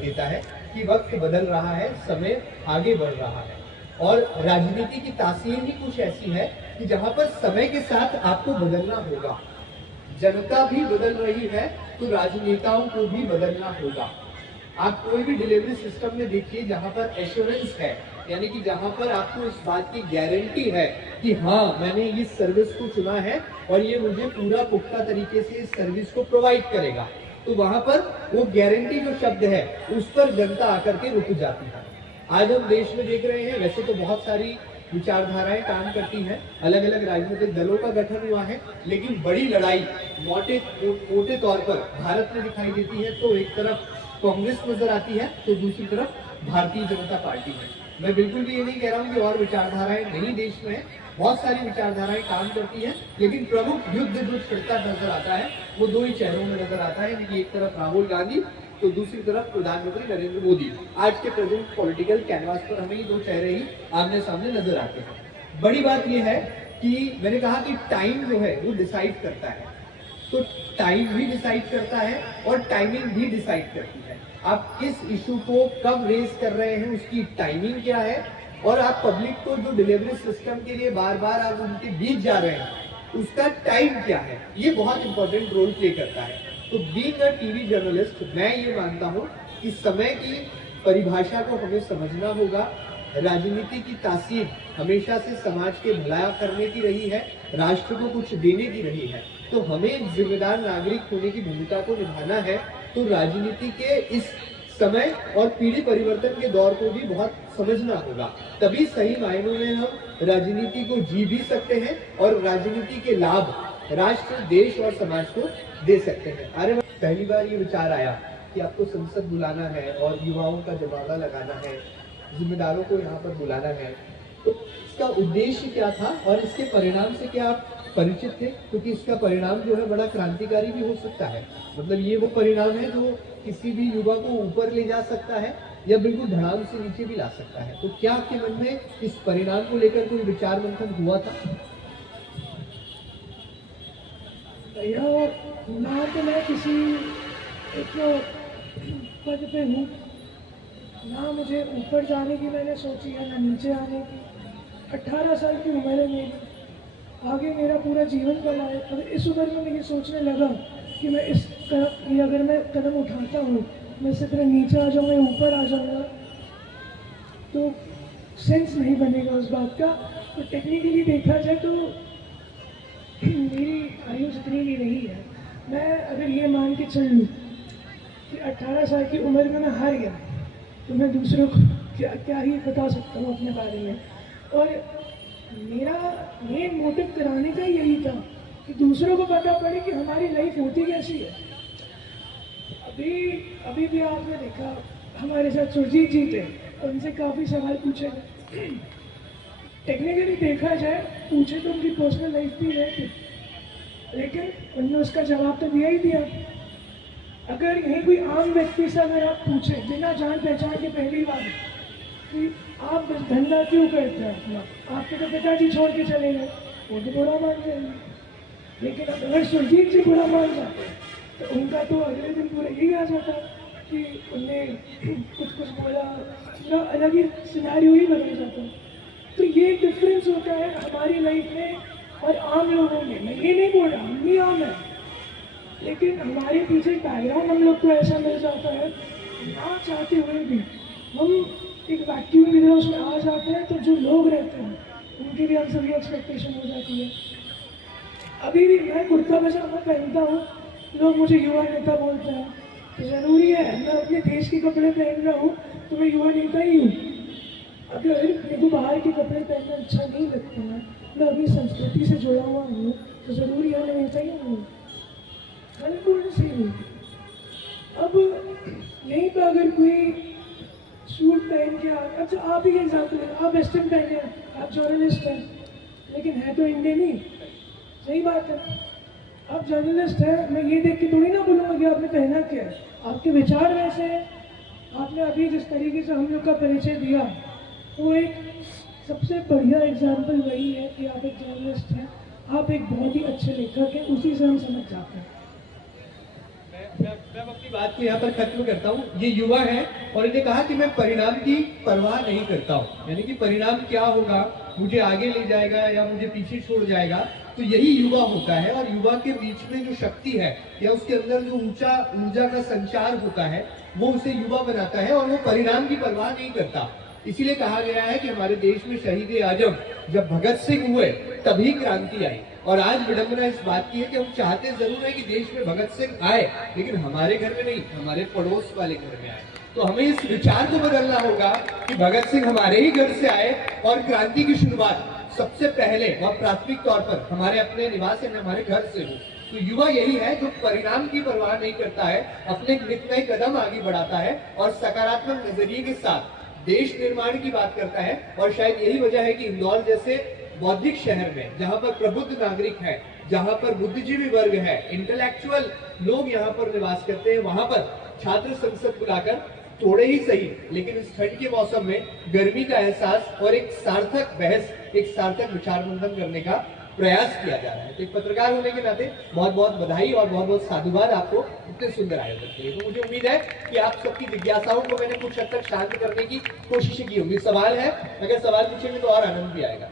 देता है कि वक्त बदल रहा है, समय आगे बढ़ रहा है। और राजनीति की तासीर ही कुछ ऐसी है कि जहां पर समय के साथ आपको बदलना होगा। जनता भी बदल रही है तो राजनेताओं को भी बदलना होगा। आप कोई भी डिलीवरी सिस्टम में देखिए जहां पर एश्योरेंस है, यानी कि जहां पर आपको इस बात की गारंटी है कि हाँ, मैंने इस सर्विस को चुना है और ये मुझे पूरा पुख्ता तरीके से इस सर्विस को प्रोवाइड करेगा, तो वहां पर वो गारंटी जो शब्द है उस पर जनता आकर के रुक जाती है। आज हम देश में देख रहे हैं, वैसे तो बहुत सारी विचारधाराएं काम करती हैं, अलग अलग राजनीतिक दलों का गठन हुआ है, लेकिन बड़ी लड़ाई मोटे तौर पर भारत में दिखाई देती है। तो एक तरफ कांग्रेस नजर आती है तो दूसरी तरफ भारतीय जनता पार्टी है। मैं बिल्कुल भी ये नहीं कह रहा हूँ कि और विचारधाराएं नहीं देश में है, बहुत सारी विचारधाराएं काम करती हैं, लेकिन प्रमुख युद्ध जो छिड़ता नजर आता है वो दो ही चेहरों में नजर आता है, यानी कि एक तरफ राहुल गांधी तो दूसरी तरफ प्रधानमंत्री नरेंद्र मोदी। आज के प्रेजेंट पॉलिटिकल कैनवास पर हमें ये दो चेहरे ही आमने सामने नजर आते हैं। बड़ी बात यह है कि मैंने कहा कि टाइम जो है वो डिसाइड करता है, तो टाइम भी डिसाइड करता है और टाइमिंग भी डिसाइड करती है। आप किस इशू को कब रेज कर रहे हैं उसकी टाइमिंग क्या है, और आप पब्लिक को जो डिलीवरी सिस्टम के लिए बार बार आप उनके बीच जा रहे हैं उसका टाइम क्या है, ये बहुत इंपॉर्टेंट रोल प्ले करता है। तो बीइंग अ टीवी जर्नलिस्ट मैं ये मानता हूँ कि समय की परिभाषा को हमें समझना होगा। राजनीति की तासीर हमेशा से समाज के भला करने की रही है, राष्ट्र को कुछ देने की रही है, तो हमें एक जिम्मेदार नागरिक होने की भूमिका को निभाना है। तो राजनीति के इस समय और पीढ़ी परिवर्तन के दौर को भी बहुत समझना होगा, तभी सही मायनों में हम राजनीति को जी भी सकते हैं और राजनीति के लाभ राष्ट्र, देश और समाज को दे सकते हैं। अरे पहली बार ये विचार आया कि आपको संसद बुलाना है और युवाओं का जमावड़ा लगाना है, जिम्मेदारों को यहाँ पर बुलाना है, तो इसका उद्देश्य क्या था और इसके परिणाम से क्या आप परिचित थे? क्योंकि इसका परिणाम जो है बड़ा क्रांतिकारी भी हो सकता है। मतलब ये वो परिणाम है जो किसी भी युवा को ऊपर ले जा सकता है या बिल्कुल ढलान से नीचे भी ला सकता है। तो क्या आपके मन में इस परिणाम को लेकर कोई विचार मंथन हुआ था? ना तो मैं किसी एक पद पे हूँ, ना मुझे ऊपर जाने की मैंने सोची है, ना नीचे आने की। 18 साल की उम्र है मेरी, आगे मेरा पूरा जीवन कल आए। अगर इस उम्र में मैं ये सोचने लगा कि मैं इस तरफ ये अगर मैं कदम उठाता हूँ मैं इससे तरह नीचे आ जाऊँगा या ऊपर आ जाऊँगा, तो सेंस नहीं बनेगा उस बात का। तो टेक्निकली देखा जाए तो मेरी आयु जितनी भी रही है, मैं अगर ये मान के चल लूँ कि 18 साल की उम्र में मैं हार गया, तो मैं दूसरों को क्या ही बता सकता हूँ अपने बारे में। और मेरा मेन मोटिव कराने का यही था कि दूसरों को पता पड़े कि हमारी लाइफ होती कैसी है। अभी भी आपने देखा हमारे साथ सुरजीत जी थे, उनसे काफ़ी सवाल पूछे गए। टेक्निकली देखा जाए पूछे तो उनकी पर्सनल लाइफ भी रहती, लेकिन उन्होंने उसका जवाब तो दिया ही दिया। अगर यहीं कोई आम व्यक्ति से अगर आप पूछे बिना जान पहचान के पहली बार कि आप धंधा क्यों करते हैं अपना, आपके तो पिताजी छोड़ के चले गए, वो तो बुरा मान जाएंगे। लेकिन अगर सुरजीत जी बुरा मान जाते तो उनका तो अगले दिन पूरा यही आ जाता कि उनने कुछ बोला, तो अलग ही सिनेरियो ही बदल जाता। तो ये डिफरेंस होता है हमारी लाइफ में और आम लोगों में। मैं ये नहीं बोल रहा हम भी आम है, लेकिन हमारे पीछे बैकग्राउंड हम लोग को ऐसा मिल जाता है, ना चाहते हुए भी हम एक वैक्यूम की तरह उसमें आ जाते हैं। तो जो लोग रहते हैं उनकी भी हम सभी एक्सपेक्टेशन हो जाती है। अभी भी मैं कुर्ता पजामा पहनता हूँ, लोग मुझे युवा नेता बोलते हैं, तो ज़रूरी है मैं अपने देश के कपड़े पहन रहा हूँ तो मैं युवा नेता ही हूँ। अगर मेरे को बाहर के कपड़े पहनना अच्छा नहीं लगता है, मैं अपनी संस्कृति से जुड़ा हुआ हूँ, तो ज़रूरी है मैं नेता ही हूँ। बिल्कुल सही नहीं। अब यहीं पर अगर कोई सूट पहन के अच्छा आप ही एग्जाम्पल है, आप वेस्टर्न पहने हैं, आप जर्नलिस्ट हैं, लेकिन है तो इंडियन ही। सही बात है, आप जर्नलिस्ट हैं, मैं ये देख के थोड़ी ना बोलूँगा कि आपने पहना क्या है, आपके विचार वैसे हैं। आपने अभी जिस तरीके से हम लोग का परिचय दिया वो एक सबसे बढ़िया एग्जाम्पल वही है कि आप एक जर्नलिस्ट हैं, आप एक बहुत ही अच्छे लेखक हैं, उसी से हम समझ जाते हैं। मैं अपनी बात को यहाँ पर खत्म करता हूँ। ये युवा है और इन्हें कहा कि मैं परिणाम की परवाह नहीं करता हूँ, यानी कि परिणाम क्या होगा, मुझे आगे ले जाएगा या मुझे पीछे छोड़ जाएगा, तो यही युवा होता है। और युवा के बीच में जो शक्ति है या उसके अंदर जो ऊर्जा का संचार होता है वो उसे युवा बनाता है और वो परिणाम की परवाह नहीं करता। इसीलिए कहा गया है कि हमारे देश में शहीद आजम जब भगत सिंह हुए तभी क्रांति आई। और आज विडंबना इस बात की है कि हम चाहते जरूर है कि देश में भगत सिंह आए, लेकिन हमारे घर में नहीं, हमारे पड़ोस वाले घर में आए। तो हमें इस विचार को बदलना होगा कि भगत सिंह हमारे ही घर से आए और क्रांति की शुरुआत सबसे पहले और प्राथमिक तौर पर हमारे अपने निवास यानी हमारे घर से हो। तो युवा यही है जो परिणाम की परवाह नहीं करता है, अपने नित नए कदम आगे बढ़ाता है और सकारात्मक नजरिए के साथ देश निर्माण की बात करता है। और शायद यही वजह है कि इंदौर जैसे बौद्धिक शहर में, जहां पर प्रबुद्ध नागरिक है, जहां पर बुद्धिजीवी वर्ग है, इंटेलेक्चुअल लोग यहाँ पर निवास करते हैं, वहां पर छात्र संसद बुलाकर थोड़े ही सही लेकिन इस ठंड के मौसम में गर्मी का एहसास और एक सार्थक बहस, एक सार्थक विचार मंथन करने का प्रयास किया जा रहा है। तो एक पत्रकार होने के नाते बहुत बहुत बधाई और बहुत बहुत साधुवाद आपको इतने सुंदर आयोजन के लिए। तो मुझे उम्मीद है कि आप सबकी जिज्ञासाओं को मैंने कुछ हद तक शांत करने की कोशिश की होगी। सवाल है, अगर सवाल पूछेंगे तो और आनंद भी आएगा।